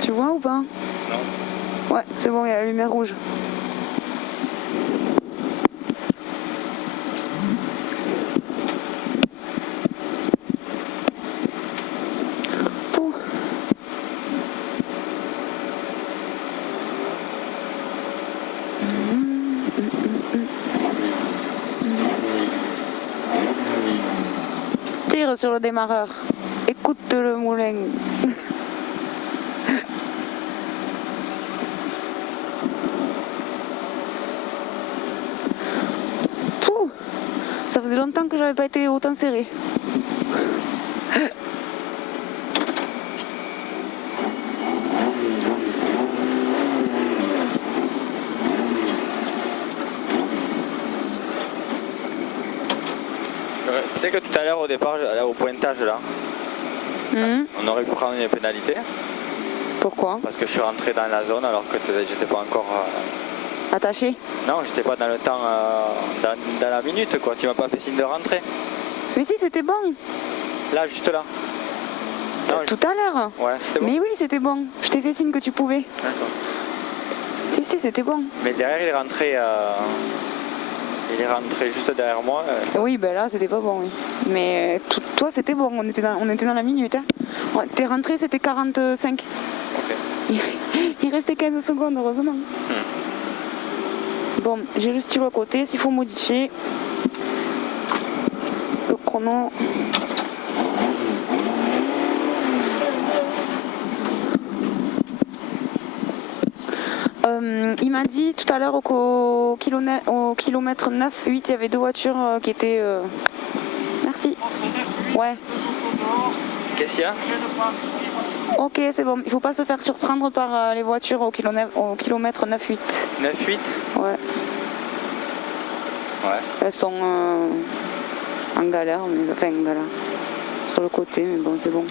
Tu vois ou pas? Non. Ouais, c'est bon, il y a la lumière rouge. Pouh. Tire sur le démarreur. Écoute le moulin. Pouh. Ça faisait longtemps que j'avais pas été autant serré. Tu sais que tout à l'heure au départ, au pointage là, on aurait pu prendre une pénalité. Pourquoi? Parce que je suis rentré dans la zone alors que j'étais pas encore... Attaché? Non, j'étais pas dans le temps, dans la minute quoi, tu m'as pas fait signe de rentrer. Mais si, c'était bon. Là, juste là. Non, Tout à l'heure? Ouais, c'était bon. Mais oui, c'était bon. Je t'ai fait signe que tu pouvais. D'accord. Si, c'était bon. Mais derrière, il est rentré... Il est rentré juste derrière moi. Oui, ben là, c'était pas bon, oui. Mais toi, c'était bon, on était dans la minute. Hein. T'es rentré, c'était 45. Ok. Il restait 15 secondes, heureusement. Bon, j'ai le stylo à côté, s'il faut modifier le chrono. Il m'a dit tout à l'heure au kilomètre 9, 8, il y avait deux voitures qui étaient... Merci. Ouais. Qu'est-ce qu'il y a? Ok, c'est bon. Il faut pas se faire surprendre par les voitures au kilomètre 9, 8. 9, 8? Ouais. Ouais. Elles sont en galère, mais enfin en galère. Sur le côté, mais bon, c'est bon.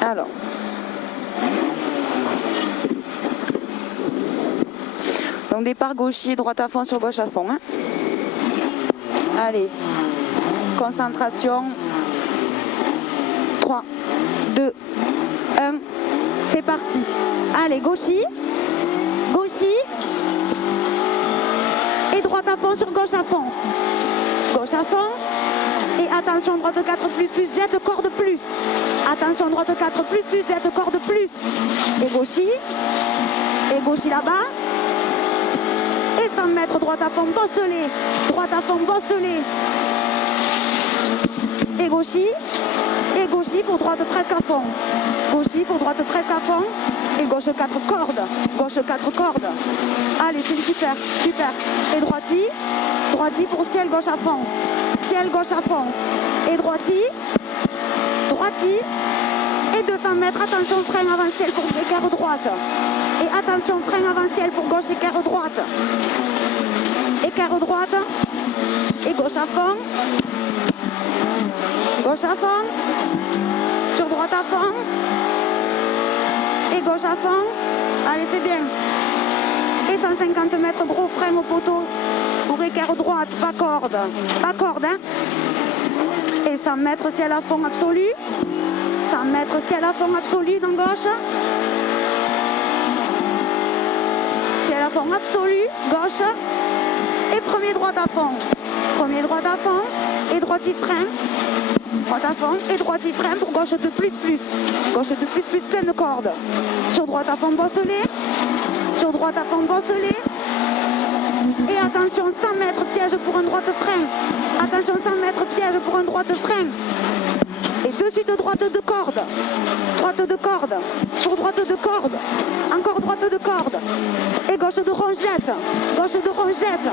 Alors. Donc départ gaucher, droite à fond sur gauche à fond. Hein. Allez. Concentration. 3, 2, 1. C'est parti. Allez, gauchis. Gauchis. Et droite à fond sur gauche à fond. Gauche à fond. Et attention, droite 4 plus, jette corde plus. Attention, droite 4 plus, jette corde plus. Et gauchis. Et gauchis là-bas. Et 100 mètres, droite à fond, bosselé. Droite à fond, bosselé. Et gauchis. Et gauchis pour droite presque à fond. Gauchis pour droite presque à fond. Et gauche 4 cordes. Gauche 4 cordes. Allez, c'est super, super. Et droiti. Droiti pour ciel gauche à fond. Ciel gauche à fond. Et droiti. Droiti. Et 200 mètres, attention, frein avant ciel pour écart droite. Et attention, frein avant ciel pour gauche, écart droite. Écart droite. Et gauche à fond. Gauche à fond. Sur droite à fond. Et gauche à fond. Allez, c'est bien. Et 150 mètres, gros frein au poteau. Pour écart droite, pas corde. Pas corde, hein. Et 100 mètres, ciel à fond absolu. 100 mètres, ciel à fond absolu dans gauche. Ciel à fond absolu, gauche. Et premier droite à fond. Premier droite à fond. Et droiti frein. Droite à fond. Et droiti frein pour gauche de plus. Gauche de plus, pleine corde. Sur droite à fond bosselé. Sur droite à fond bosselé. Et attention, 100 mètres piège pour un droite frein. Attention, 100 mètres piège pour un droite frein. Et de suite droite de corde. Droite de corde. Pour droite de corde. Encore droite de corde. Et gauche de rongette. Gauche de rongette.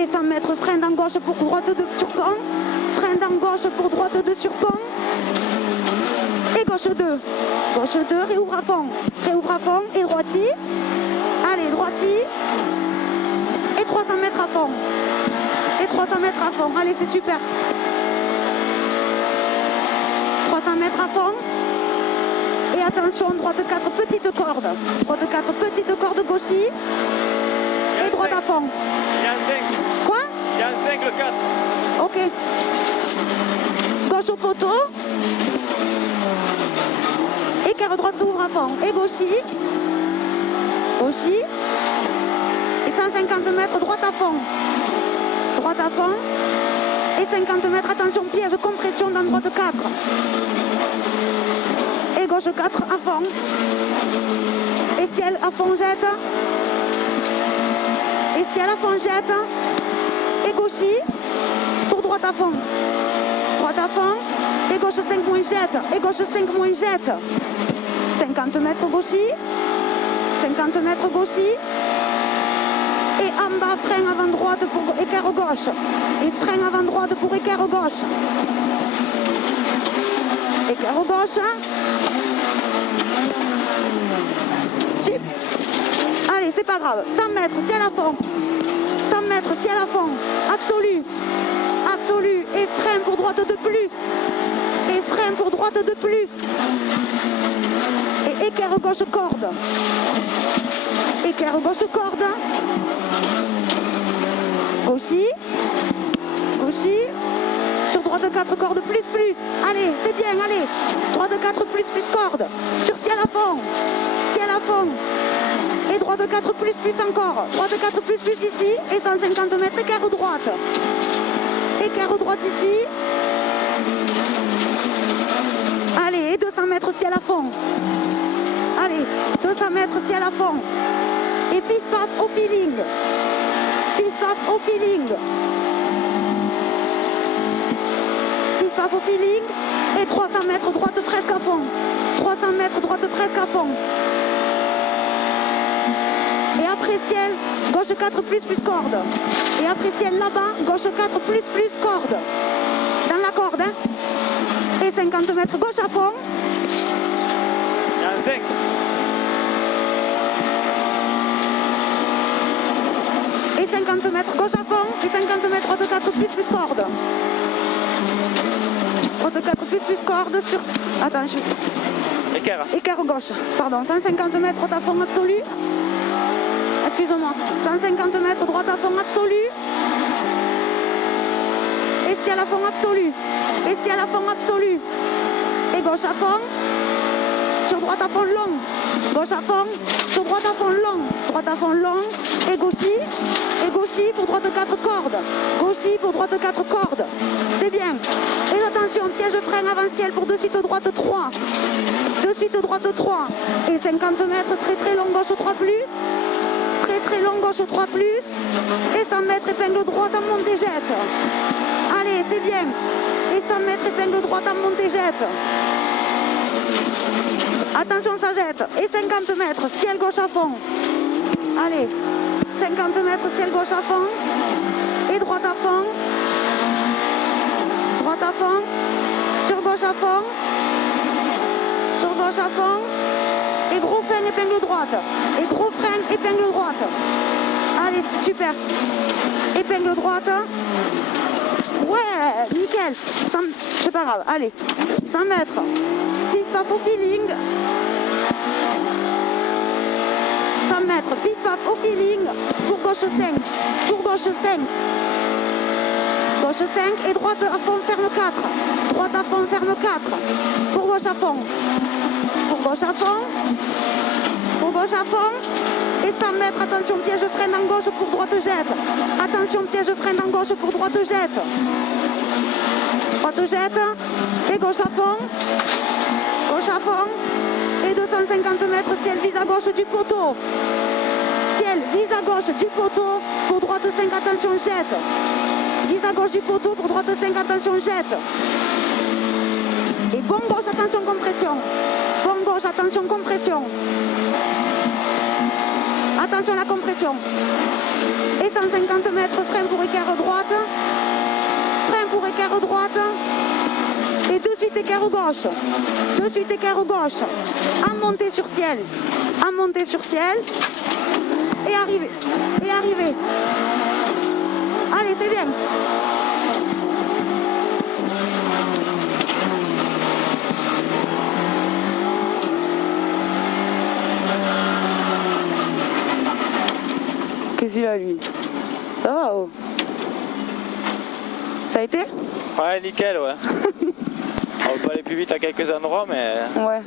Et 100 mètres frein dans gauche pour droite de surpont. Frein dans gauche pour droite de surpont. Et gauche 2. Gauche 2, réouvre à fond. Réouvre à fond et droiti. Allez, droiti. Et 300 mètres à fond. Et 300 mètres à fond. Allez, c'est super. 300 mètres à fond. Et attention, droite 4 petites cordes. Droite 4 petites cordes gauchis. Et droite droite à fond. Il y a un 5. Quoi? Il y a un 5, le 4. Ok. Gauche au poteau. Écart droite ouvre à fond. Et gauchis. Gauchis. Et 150 mètres droite à fond. Droite à fond. Et 50 mètres, attention, piège, compression dans droite 4. Et gauche 4 à fond. Et ciel à fond jette. Et ciel à fond jette. Et gauchis. Pour droite à fond. Droite à fond. Et gauche 5 moins jette. Et gauche 5 moins jette. 50 mètres gauchis. 50 mètres gauchis. Et en bas, frein avant droite pour écart gauche. Et frein avant droite pour écart gauche. Écart gauche. Super. Allez, c'est pas grave. 100 mètres, ciel à fond. 100 mètres, ciel à fond. Absolu. Absolu. Et frein pour droite de plus. Et frein pour droite de plus. Et écart gauche corde. Écart gauche corde. Gauchis. Gauchis. Sur droite 4 cordes plus. Allez, c'est bien, allez. Droite 4 plus corde. Sur ciel à fond. Ciel à fond. Et droite 4 plus encore. Droite 4 plus ici. Et 150 mètres, écart droite. Écart droite ici. Allez, 200 mètres ciel à fond. Allez, 200 mètres ciel à fond. Et pif paf au feeling. Pif paf au feeling. Pif paf au feeling. Et 300 mètres droite presque à fond. 300 mètres droite presque à fond. Et après ciel, gauche 4 plus corde. Et après ciel là-bas, gauche 4 plus corde. Dans la corde, hein. Et 50 mètres gauche à fond. Il y a un 5. Et 50 mètres gauche à fond. Et 50 mètres droite 4 plus corde. Droite 4 plus corde sur... Attends, Écart. Écart gauche. Pardon, 150 mètres droite à fond absolu. Excusez-moi. 150 mètres droite à fond absolu. Et ciel à fond absolu. Et ciel à fond absolu. Et gauche à fond. Sur droite à fond long. Gauche à fond. Sur droite à fond long. Droite à fond long. Et gauchis. Et gauchis pour droite 4 cordes. Gauchis pour droite 4 cordes. C'est bien. Et attention, piège frein avant ciel pour de suite droite 3. De suite droite 3. Et 50 mètres très long gauche 3 plus. Très long gauche 3 plus. Et 100 mètres épingle droite en montée jette. Allez, c'est bien. Et 100 mètres épingle droite en montée jette. Attention, ça jette. Et 50 mètres, ciel gauche à fond. Allez, 50 mètres, ciel gauche à fond. Et droite à fond. Droite à fond. Sur gauche à fond. Sur gauche à fond. Et gros frein, épingle droite. Et gros frein, épingle droite. Allez, super. Épingle droite. Ouais, nickel. C'est pas grave. Allez, 100 mètres. Pif paf au feeling. 100 mètres. Pif paf au feeling. Pour gauche 5. Pour gauche 5. Gauche 5 et droite à fond ferme 4. Droite à fond ferme 4. Pour gauche à fond. Pour gauche à fond. Pour gauche à fond. Et 100 mètres, attention, piège frein en gauche pour droite jette. Attention, piège frein en gauche pour droite jette. Droite jette. Et gauche à fond. Gauche à fond. Et 250 mètres, ciel vise à gauche du poteau. Ciel vise à gauche du poteau. Pour droite 5, attention, jette. Vise à gauche du poteau, pour droite 5, attention, jette. Et bon gauche, attention, compression. Bon gauche, attention, compression. Attention la compression. Et 150 mètres, frein pour écart droite. Frein pour écart droite. Et de suite écart gauche. De suite écart gauche. En montée sur ciel. En montée sur ciel. Et arriver. Et arriver. Allez, c'est bien. Qu'est-ce qu'il a lui? Ça va, oh. Ça a été? Ouais, nickel, ouais. On va pas aller plus vite à quelques endroits, mais... Ouais.